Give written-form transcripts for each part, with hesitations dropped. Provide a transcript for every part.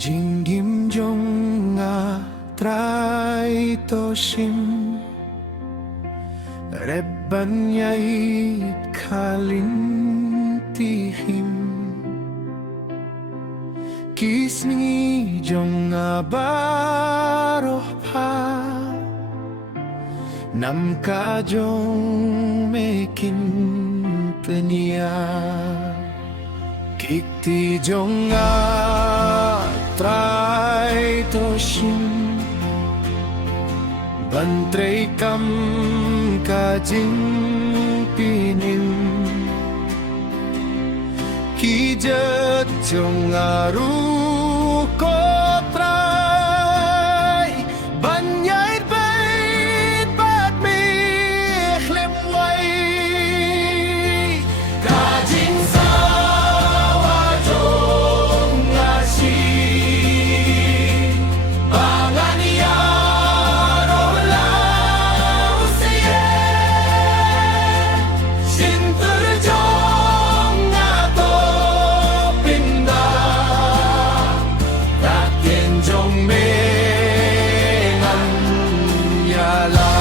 Jing dim jong nga trai to sim Rebban yay kalin tihim Kismi jong nga baroh pa Nam ka jong mekin tenia Kikti jong nga trai to sim Bantrei kam ka jing pinin Kijat jong nga ru ko trai Banyay bait bat mi khlem wai Ka jing sawa jong nga si Bangan yaro lau siye Sintur jong nga to pinda Takin jong mengan yala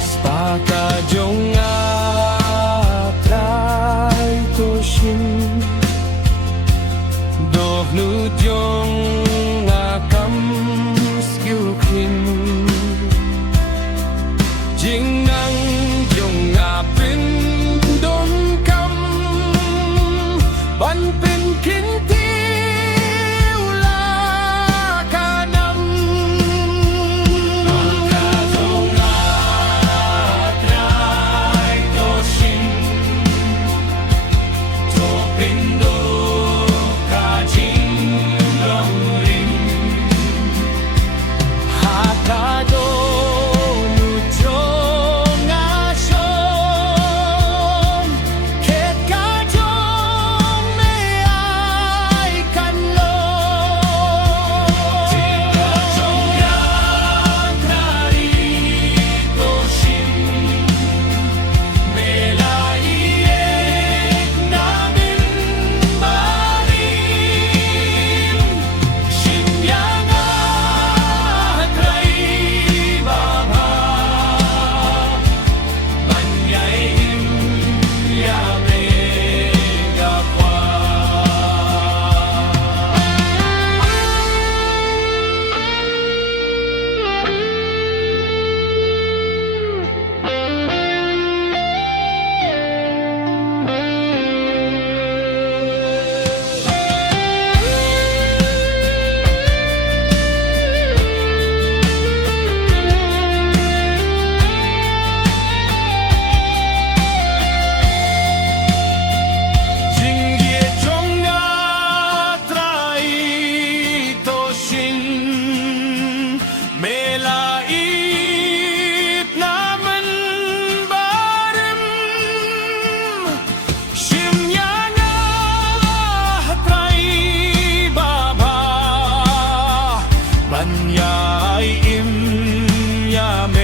Spaka jong nga trai to shin Doh nu jong nga kam skill kin Jing nang jong nga pin dong kam Ban pin kin ti ula kanam Ka jong nga trai to shin To pin do ka jing long rin Haka do nu jong nga shon Ket ka jong me ai kan lo Tika jong nga trai to shin Melai ek namin marim Shinyang trai baba Banyay yame gapwa Jingye jong nga trai to shin Melait naman barim Shimyang trai baba Banyay im yame